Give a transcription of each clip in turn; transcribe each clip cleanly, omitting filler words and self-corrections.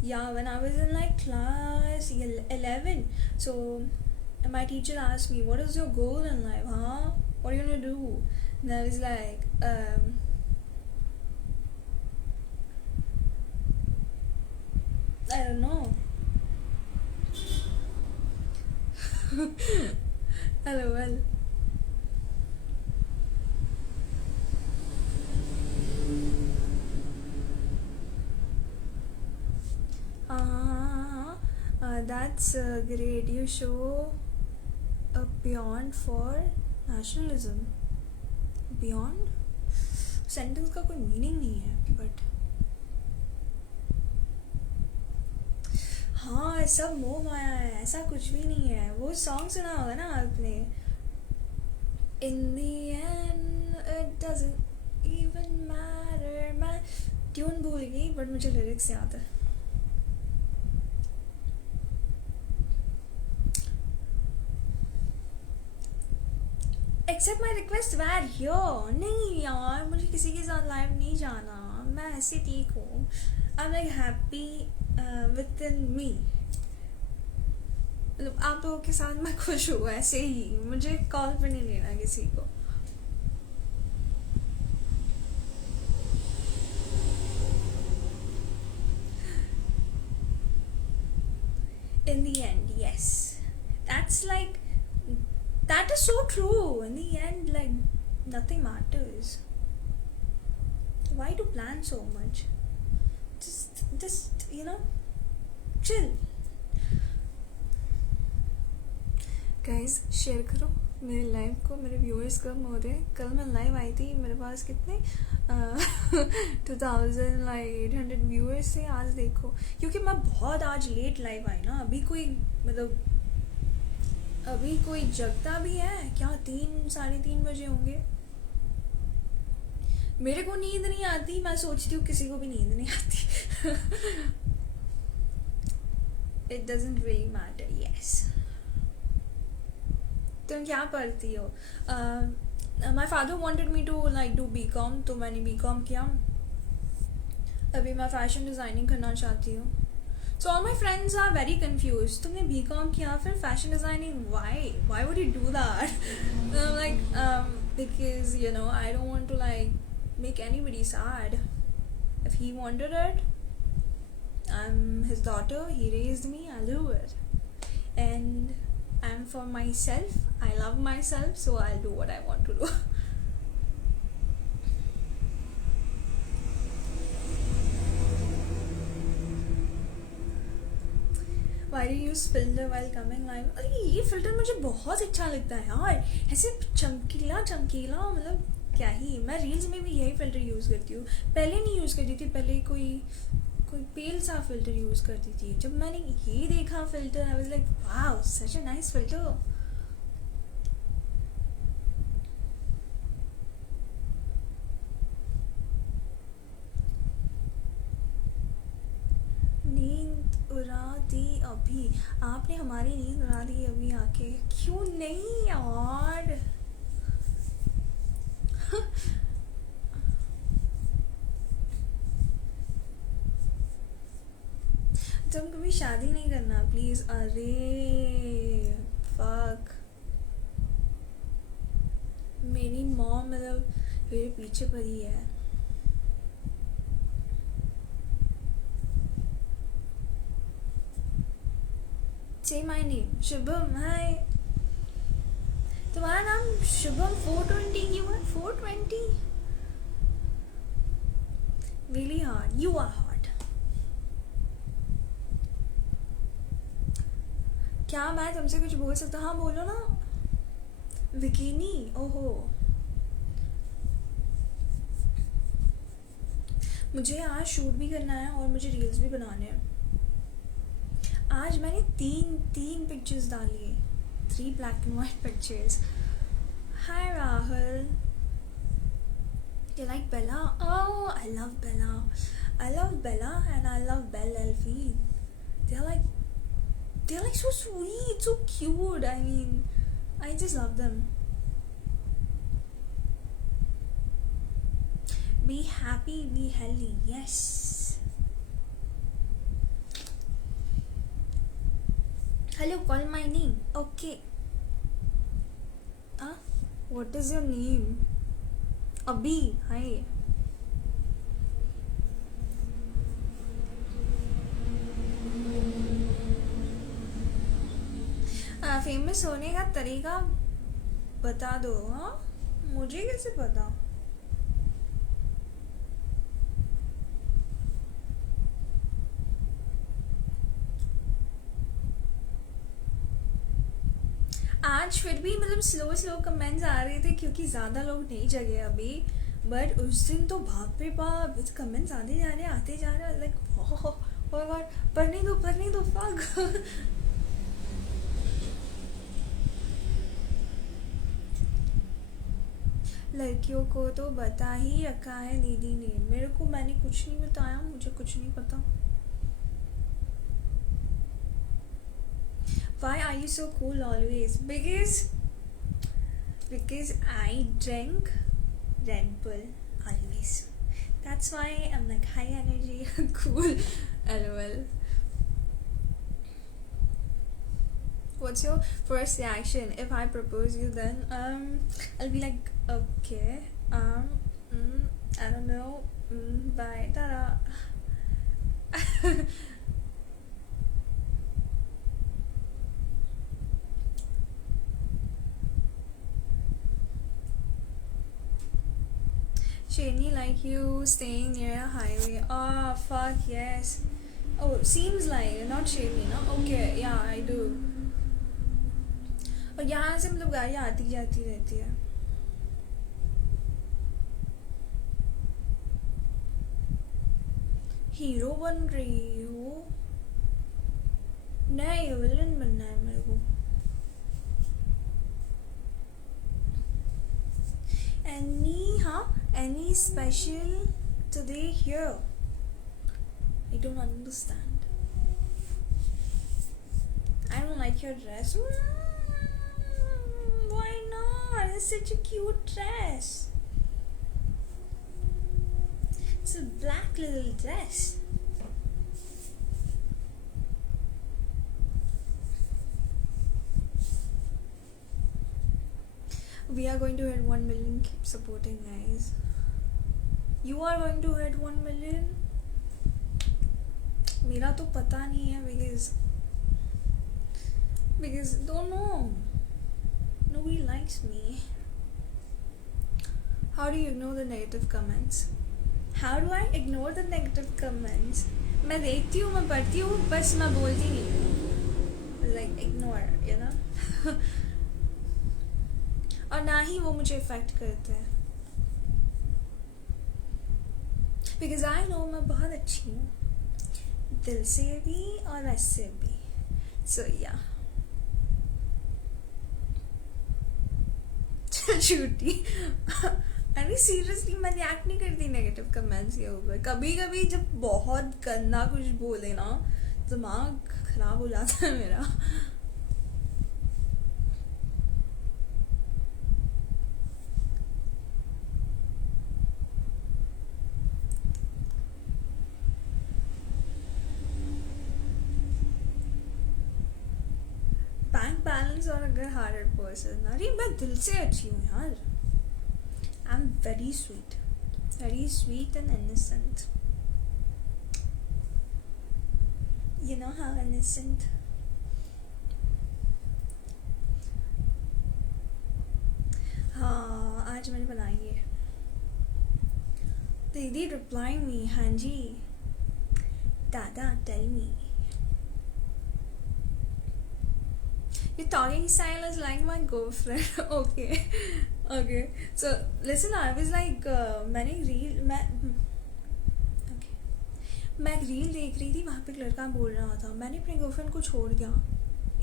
Yeah, when I was in like class 11, so my teacher asked me, "What is your goal in life, huh? What are you gonna do?" And I was like, I don't know. LOL. Uh, that's great. You show a beyond for nationalism. Beyond? Sentence का कोई meaning नहीं है but हाँ सब मोह माया है, ऐसा कुछ भी नहीं है। वो सॉन्ग सुना होगा ना आपने, in the end it doesn't even matter. मैं ट्यून भूल गई बट मुझे लिरिक्स याद है। Accept my request where here. नहीं यार, मुझे किसी के साथ लाइव नहीं जाना, मैं ऐसे ठीक हूँ। I am like happy within me. मतलब आप लोगों के साथ मैं खुश हूँ ऐसे ही, मुझे कॉल पर नहीं लेना किसी को। In the end, yes. That's like, that is so true. In the end, like, nothing matters. Why to plan so much? Just, chill. Guys share करो मेरे लाइव को, मेरे व्यूअर्स कम हो रहे हैं। कल मैं लाइव आई थी, मेरे पास कितने 2800 व्यूअर्स थे। आज देखो, क्योंकि मैं बहुत आज लेट लाइव आई ना। अभी कोई जगता भी है क्या? 3 साढ़े 3 बजे होंगे। मेरे को नींद नहीं आती, मैं सोचती हूँ किसी को भी नींद नहीं आती। It doesn't really matter. Yes, तुम क्या पढ़ती हो? My father wanted me to like do B com, तो मैंने बी कॉम किया। अभी मैं फैशन डिज़ाइनिंग करना चाहती हूँ। So all my friends are very confuse, तुमने बी कॉम किया फिर fashion designing, why would you do that? Like because I don't want to like make anybody sad. If he wanted it, I'm his daughter, he raised me, I'll do it. And I'm for myself, I love myself, so I'll do what I want to do. Why do you use filter while coming live? अरे ये filter मुझे बहुत अच्छा लगता है यार, ऐसे चमकीला चमकीला। मतलब क्या ही, मैं रील्स में भी यही फ़िल्टर यूज़ करती हूँ। पहले नहीं यूज़ करती थी, पहले कोई पेल सा फ़िल्टर यूज़ करती थी। जब मैंने ये देखा filter, I was like wow, such a nice filter. नींद उड़ा दी अभी, आपने हमारी नींद उड़ा दी अभी आके। क्यों नहीं यार। तुम कभी शादी नहीं करना प्लीज़। अरे फक, मेरी मॉम मतलब मेरे पीछे पड़ी है। से माय नेम शुभम, हाय। तुम्हारा नाम शुभम 420 क्यों है? 420 really hard, you are hard. क्या मैं तुमसे कुछ बोल सकता? हाँ बोलो ना। विकीनी, ओहो। मुझे आज शूट भी करना है और मुझे रील्स भी बनाने हैं। आज मैंने तीन पिक्चर्स डाली है, 3 black and white pictures. Hi Rahul, you like Bella? Oh, I love Bella. I love Bella and I love Belle Elfie. They're like so sweet, so cute. I mean, I just love them. Be happy, be healthy. Yes. Hello, call my name. Okay. Huh? What is your name? Abhi. Hi. Famous होने का तरीका बता दो. हाँ, मुझे कैसे पता? आज फिर भी मतलब स्लो स्लो कमेंट्स आ रहे थे क्योंकि ज़्यादा लोग नहीं जगे अभी. बट उस दिन तो बाप रे बाप कमेंट्स आते जा रहे लाइक oh my god, पढ़ने दो फक. लड़कियों को तो बता ही रखा है दीदी ने. मेरे को मैंने कुछ नहीं बताया, मुझे कुछ नहीं पता. Why are you so cool always? Because I drink Red Bull always. That's why I'm like high energy, cool. LOL. What's your first reaction if I propose you? Then I'll be like, okay, I don't know, bye, tada. Shani, like you staying near a highway. Oh fuck yes. Oh, seems like not Shani, no? Okay, yeah, I do. और यहाँ से मतलब गाड़ी आती जाती रहती है. Hero बन रही हो? नहीं, विलन बनना है मेरे को. Any special today here? I don't understand. I don't like your dress. Why not? It's such a cute dress. It's a black little dress. We are going to hit 1 million. Keep supporting, guys. You are going to hit 1 million. मेरा तो पता नहीं है because don't know. Nobody likes me. How do you ignore the negative comments? How do I ignore the negative comments? मैं देखती हूँ, मैं पढ़ती हूँ, बस मैं बोलती नहीं हूँ. Like ignore, you know. और ना ही वो मुझे इफेक्ट करते हैं. Because I know मैं बहुत अच्छी हूँ, दिल से भी और वैसे भी. So yeah. झूठी. अरे सीरियसली मैं रिएक्ट नहीं करती नेगेटिव कमेंट्स के ऊपर. कभी कभी जब बहुत गंदा कुछ बोले ना, दिमाग खराब हो जाता है मेरा. बैंक बैलेंस और अगर 100%. अरे मैं दिल से अच्छी हूँ यार. I am very sweet and innocent. You know how innocent. हाँ, आज मैंने बनाई है. दीदी रिप्लाई मी. हाँ जी दादा, tell me. Your talking style is like my girlfriend. Okay. So listen, I was like, मैं एक रील देख रही थी, वहाँ पे एक लड़का बोल रहा था मैंने अपने गर्लफ्रेंड को छोड़ दिया.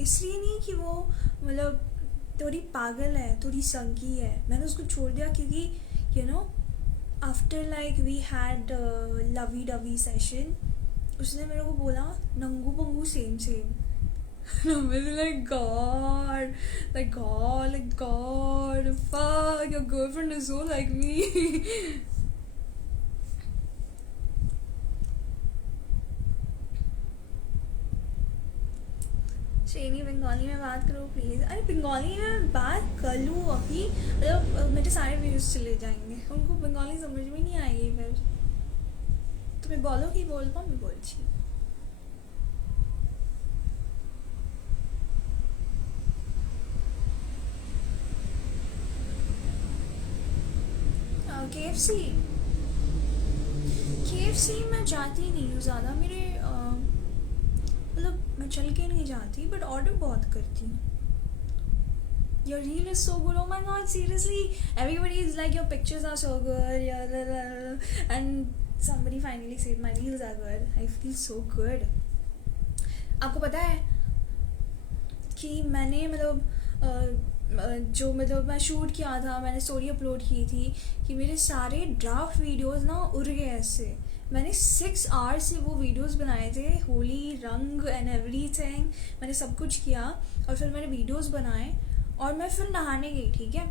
इसलिए नहीं कि वो मतलब थोड़ी पागल है, थोड़ी संकी है. मैंने उसको छोड़ दिया क्योंकि you know after like we had lovey dovey session, उसने मेरे को बोला नंगू पंगू same. I was like, God, fuck, your girlfriend is so like me. शेनी बंगाली में बात करो प्लीज़। अरे बंगाली में बात कर लूँ अभी, मतलब मेरे सारे व्यूज़ चले जाएंगे, उनको बंगाली समझ में नहीं आएगी फिर। তুমি বলো কি বলবো, আমি বলছি। KFC, KFC मैं जाती नहीं हूँ ज़्यादा, मेरे मतलब मैं चल के नहीं जाती, बट ऑर्डर बहुत करती हूँ। Your reel is so good. Oh my god, seriously. Everybody is like, your pictures are so good. Yeah, and somebody finally said my reels are good. I feel so good. आपको पता है कि मैंने मतलब जो मतलब मैं शूट किया था, मैंने स्टोरी अपलोड की थी कि मेरे सारे ड्राफ्ट वीडियोस ना उड़ गए ऐसे। मैंने 6 आवर्स से वो वीडियोस बनाए थे, होली रंग एंड एवरीथिंग, मैंने सब कुछ किया और फिर मैंने वीडियोस बनाए और मैं फिर नहाने गई, ठीक है,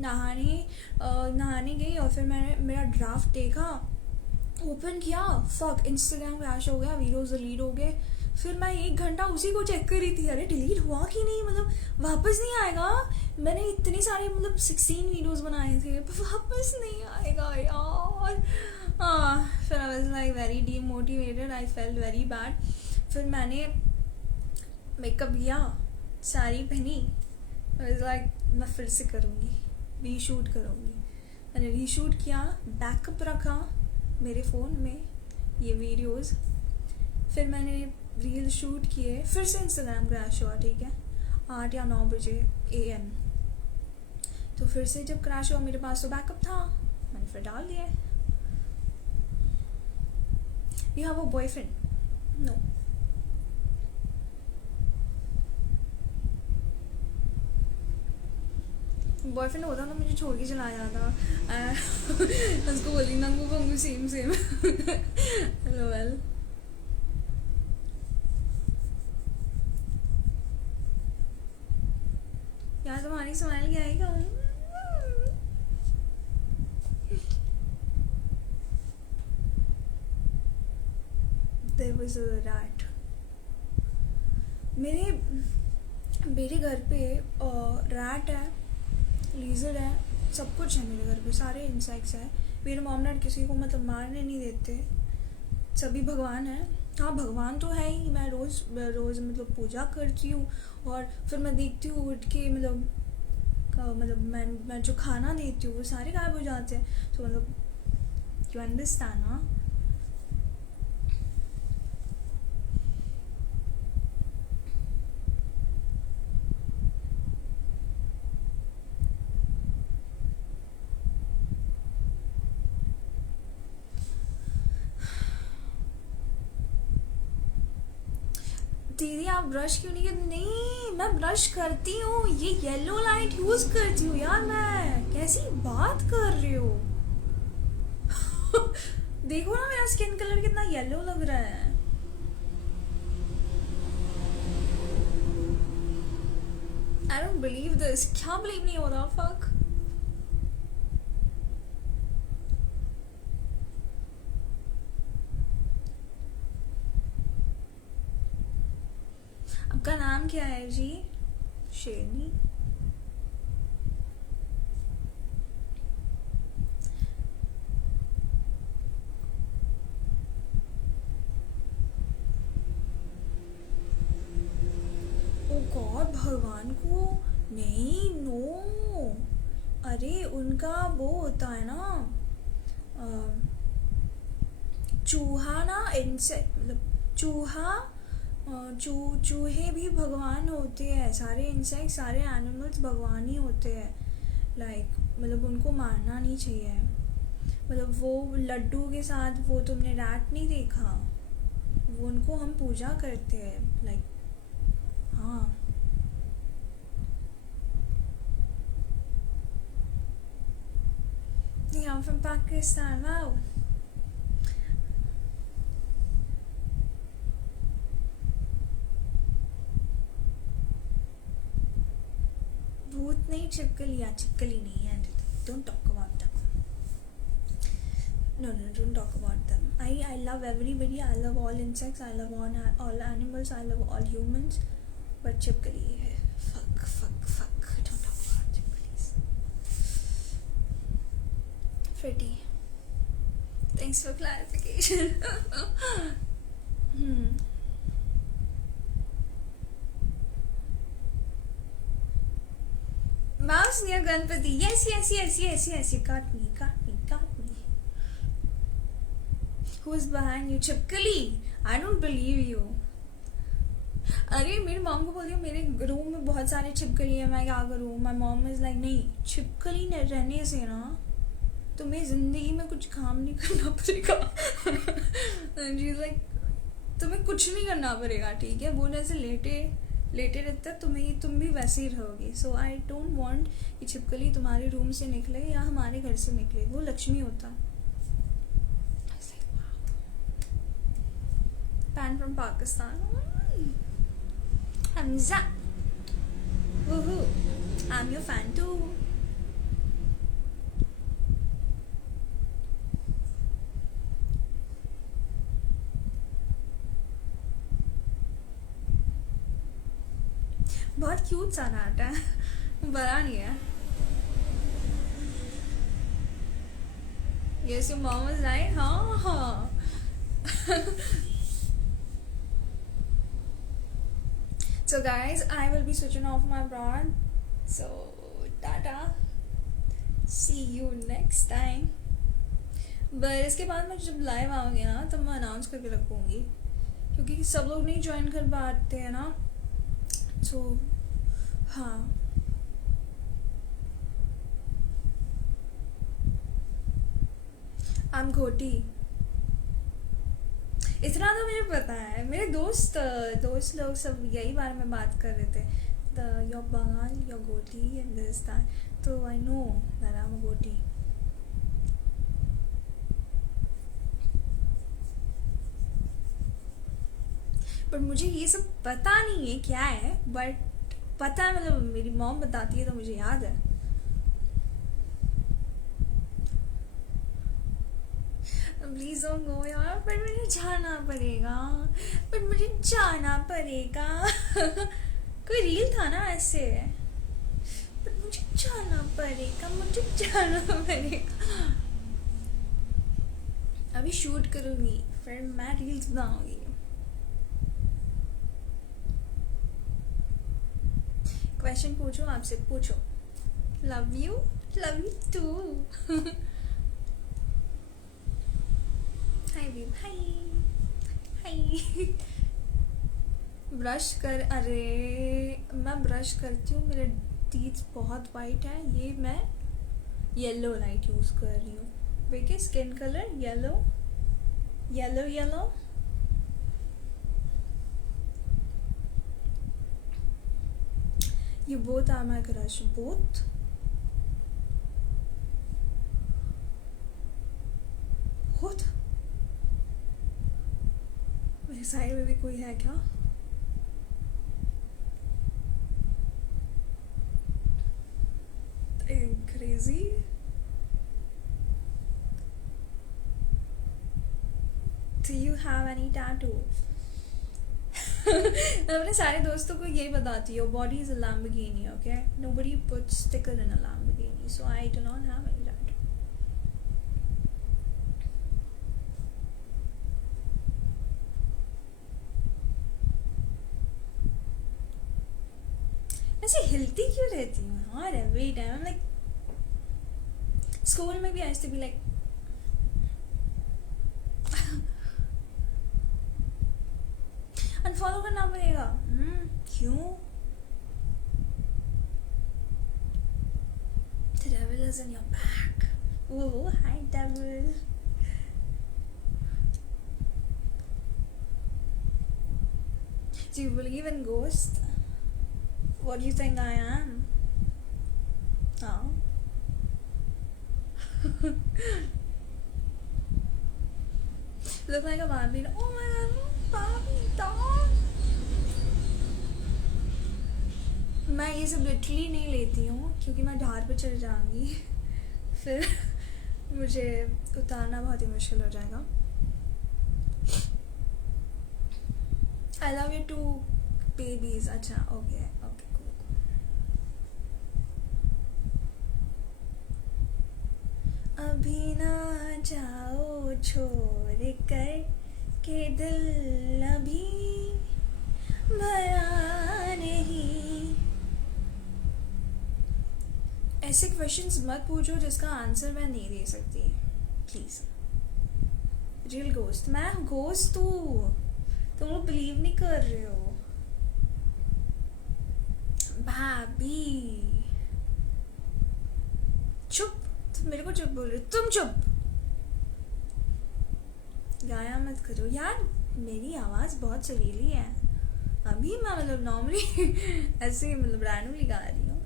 नहाने गई और फिर मैंने मेरा ड्राफ्ट देखा, ओपन किया, फक इंस्टाग्राम क्रैश हो गया, वीडियोस डिलीट हो गए। फिर मैं 1 घंटा उसी को चेक कर रही थी, अरे डिलीट हुआ कि नहीं, मतलब वापस नहीं आएगा। मैंने इतने सारे मतलब 16 वीडियोस बनाए थे, वापस नहीं आएगा यार। फिर I was like very demotivated, I felt very bad. फिर मैंने मेकअप किया, साड़ी पहनी, लाइक मैं फिर से करूँगी, रीशूट करूँगी। मैंने रीशूट किया, बैकअप रखा मेरे फ़ोन में ये वीडियोस, फिर मैंने रील शूट किए, फिर से इंस्टाग्राम क्रैश हुआ, ठीक है, 8 या 9 बजे AM। तो फिर से जब क्रैश हुआ, मेरे पास तो बैकअप था, मैंने फिर डाल दिया। You have a boyfriend? No. Boyfriend होता तो मुझे छोड़ के चला जाता। उसको बोली नंगू पंगू सेम सेम। हेलो वेल, यार तुम्हारी स्माइल क्या आएगा। There was a rat. मेरे घर पे रैट है, लीजर्ड है, सब कुछ है मेरे घर पे, सारे इंसेक्ट्स हैं। मेरे मॉम डैड किसी को मतलब मारने नहीं देते, सभी भगवान हैं। हाँ भगवान तो है ही, मैं रोज़ मतलब पूजा करती हूँ और फिर मैं देखती हूँ उठ के मतलब मैं जो खाना देती हूँ वो सारे गायब हो जाते हैं। तो मतलब यू अंडरस्टैंड ना। दीदी आप ब्रश क्यों नहीं करती? नहीं मैं ब्रश करती हूँ, ये येलो लाइट यूज करती हूँ यार। मैं कैसी बात कर रही हो? देखो ना मेरा स्किन कलर कितना येलो लग रहा है। आई डोंट बिलीव दिस, क्या बिलीव नहीं हो रहा? फक। आपका नाम क्या है जी? शेरनी। ओ गॉड, भगवान को नहीं, नो। अरे उनका वो होता है ना चूहा ना, इंसेक्ट मतलब चूहा, चूहे भी भगवान होते हैं, सारे इंसेक्ट सारे एनिमल्स भगवान ही होते हैं। लाइक मतलब उनको मारना नहीं चाहिए। मतलब वो लड्डू के साथ वो तुमने रैट नहीं देखा, वो उनको हम पूजा करते हैं। लाइक हाँ yeah, I'm from Pakistan. Wow. भूत नहीं, छिपकली नहीं है। Don't talk about them. No, don't talk about them. I love everybody. I love all insects. I love all animals. I love all humans. But छिपकली है. Fuck, fuck, fuck. Don't talk about छिपकलीज. Pretty. Thanks for clarification. Mouse near Ganpati. Yes, yes, yes, yes, yes. You got me, got me, got me. Who is behind you? Chipkali. I don't believe you. अरे मेरी mom को बोलियो मेरे room में बहुत सारे छिपकली है, मैं क्या करूँ. माई मॉम इज लाइक नहीं, छिपकली रहने से ना तुम्हें जिंदगी में कुछ काम नहीं करना पड़ेगा. लाइक तुम्हें कुछ नहीं करना पड़ेगा, ठीक है. वो जैसे लेटे रहता है तुम्हें, तुम भी वैसे ही रहोगे. सो आई डोंट वांट कि छिपकली तुम्हारे रूम से निकले या हमारे घर से निकले. वो लक्ष्मी होता. Pan from Pakistan. Hamza. Woohoo. I'm your fan too. बहुत क्यूट सा नाट है, बड़ा नहीं है. Yes, your mom was right. हाँ. So guys, I will be switching off my broad. So tata. See you next time. But इसके बाद मैं जब लाइव आऊँगी ना तब मैं अनाउंस करके रखूँगी, क्योंकि सब लोग नहीं ज्वाइन कर पाते हैं ना. So हाँ. I'm घोटी. इतना तो मुझे पता है. मेरे दोस्त लोग सब यही बारे में बात कर रहे थे. योर बंगाल, योर गोटी एंड दिस दैट. तो I know that I am a गोटी. बट मुझे ये सब पता नहीं है क्या है, बट पता है, मतलब मेरी मॉम बताती है तो मुझे याद है. प्लीज डोंट गो यार. पर मुझे जाना पड़ेगा. कोई रील था ना ऐसे. पर मुझे जाना पड़ेगा. अभी शूट करूँगी फिर मैं रील्स बनाऊंगी. क्वेश्चन पूछो, आपसे पूछो. Love you too. Hi babe, hi. Brush कर. अरे मैं ब्रश करती हूँ, मेरे टीथ बहुत वाइट है. ये मैं येलो लाइट यूज़ कर रही हूँ. देखिए skin colour yellow. You both are my crush. Both? मेरे साइड में भी कोई है क्या? Crazy. Do you have any tattoo? मैं अपने सारे दोस्तों को यही बताती हूँ, body is a Lamborghini, okay? Nobody puts sticker in a Lamborghini, so I do not have any tattoo. ऐसे हिलती क्यों रहती हूँ यार every time? I'm like, school में भी I used to be like, unfollow करना पड़ेगा. क्यों? The devil is in your back. Oh, hi devil. Do you believe in ghosts? What do you think I am? Oh. Look like a Barbie. Oh my god, Barbie doll. मैं ये सब literally नहीं लेती हूँ क्योंकि मैं ढार पे चढ़ जाऊंगी. फिर मुझे उतारना बहुत ही मुश्किल हो जाएगा. I love you too, babies, अच्छा ओके ओके cool. अभी ना जाओ छोड़ कर के दिल अभी भरा नहीं. ऐसे क्वेश्चंस मत पूछो जिसका आंसर मैं नहीं दे सकती प्लीज. रियल गोस्ट, मैं गोस्ट हूँ, तुम लोग बिलीव नहीं कर रहे हो. भाभी चुप, तुम मेरे को चुप बोल रहे हो, तुम चुप. गाया मत करो यार, मेरी आवाज़ बहुत सुरीली है. अभी मैं मतलब नॉर्मली ऐसे ही मतलब रैंडमली गा रही हूँ.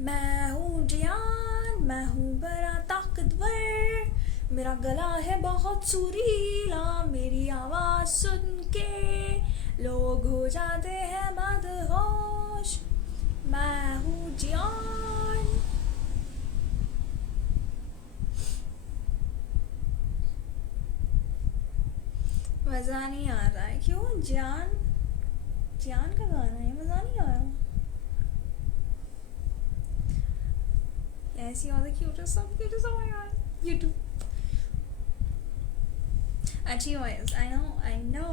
मैं हूँ जियान, मैं हूँ बड़ा ताकतवर, मेरा गला है बहुत सुरीला, मेरी आवाज़ सुन के लोग हो जाते हैं मदहोश. मैं हूँ जियान. मज़ा नहीं आ रहा है क्यों? जान, जान का गाना है, मज़ा नहीं आया. Yes, you're the cutest of cutest. Oh my god, you too. अच्छी voice, I know.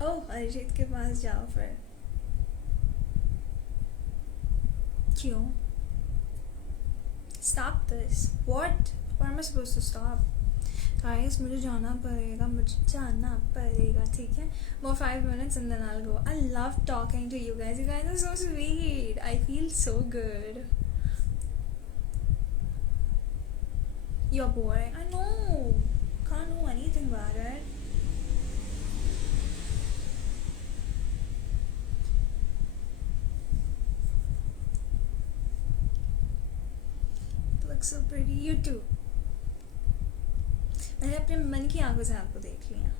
Oh, Arijit के पास जाओ फिर. क्यों? Stop this. What? What am I supposed to stop? Guys, मुझे जाना पड़ेगा, ठीक है? More 5 minutes and then I'll go. I love talking to you guys. You guys are so sweet. I feel so good. You're boring. I know. Can't do anything about it. Look so pretty. You too. मैंने अपने मन की आंखों से आपको देख लिया.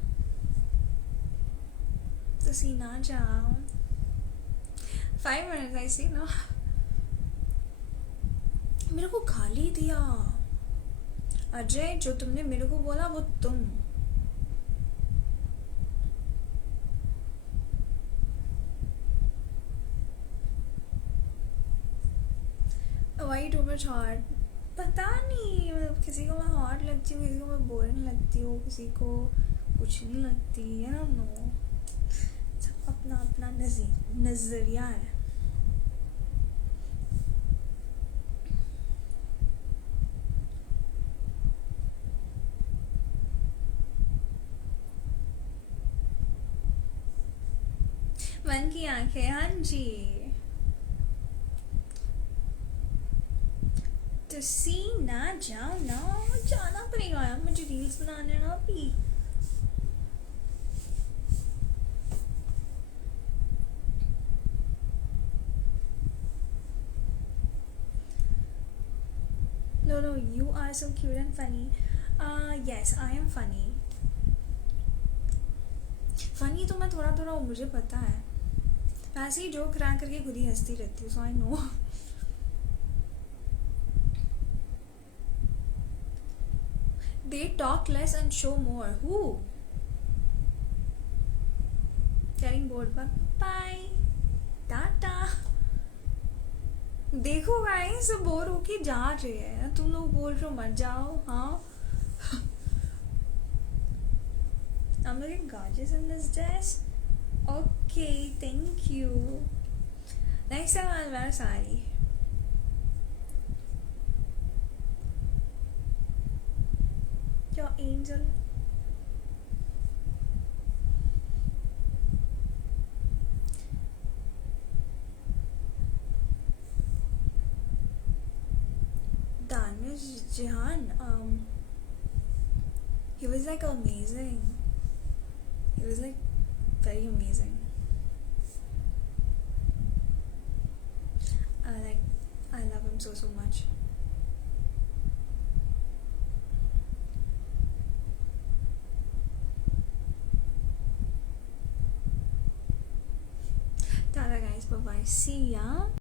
तो सीना जाओ. 5 minutes I see ना. मेरे को गाली दिया. अजय, जो तुमने मेरे को बोला वो तुम. Why too much hard? पता नहीं, मतलब किसी को मैं हॉट लगती हूँ, किसी को मैं बोरिंग लगती हूँ, किसी को कुछ नहीं लगती. I don't know. सब अपना अपना नज़रिया है. मन की आंखें, हाँ जी. तो सीना जाओ ना, जाना पड़ेगा यार, मुझे रील्स बनाने ना भी. No, you are so cute and funny. Yes, I am funny. Funny तो मैं थोड़ा थोड़ा हूँ, मुझे पता है. ऐसे ही जोक क्रैक करके खुद ही हंसती रहती हूँ, so I know. They talk less and show more. Who? Getting bored, but bye. Tata. देखो गाइस, बोर होके जा रहे हैं, तुम लोग बोल रहे हो मत जाओ. हाँ. I'm looking gorgeous in this dress. Okay, thank you. Next time I'll wear a sari. Your angel. Danish Jihan, he was like amazing. He was like very amazing. I love him so much. Tada guys, bye bye, see ya.